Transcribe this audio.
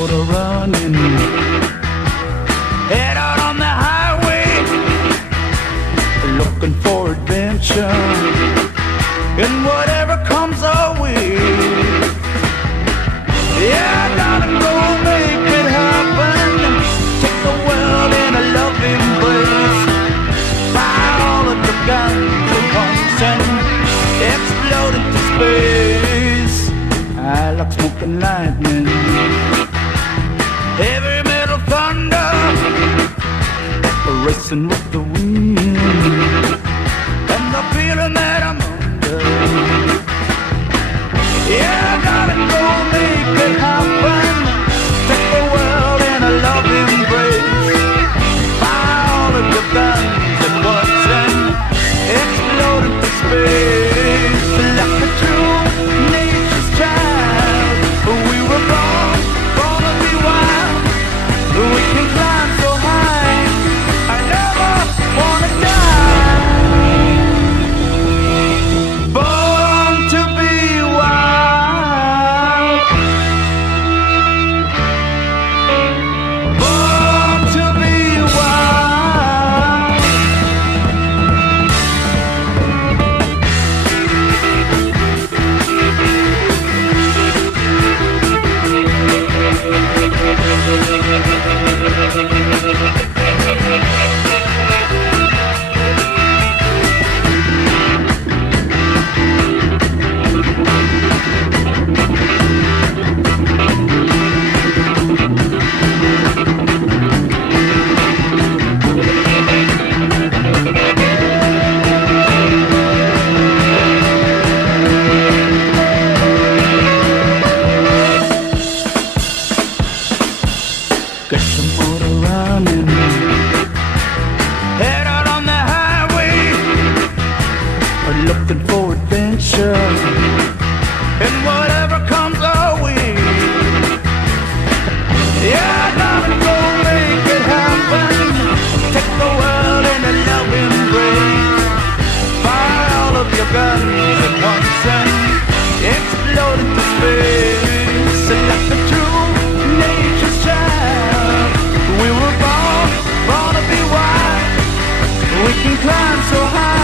motor running, head out on the highway, looking for adventure, and whatever comes our way. Yeah, I gotta go make it happen, take the world in a loving embrace, buy all of the guns at once and explode into space. I like smoking lightning, heavy metal thunder, racing with the wind, and the feeling that I'm under. Yeah, I gotta go make it happen, take the world in a loving embrace, buy all of your guns at once and explode into space. Like a true nature's child, we were born to be wild. We can climb so high, I never wanna die. Born to be wild, born to be wild. Get some motor running, head out on the highway, looking for adventure, and whatever comes our way. Yeah, I gotta go make it happen, take the world in a loving embrace, fire all of your guns at once and explode into space. Like the true nature's child, we were born to be wild. We can climb so high,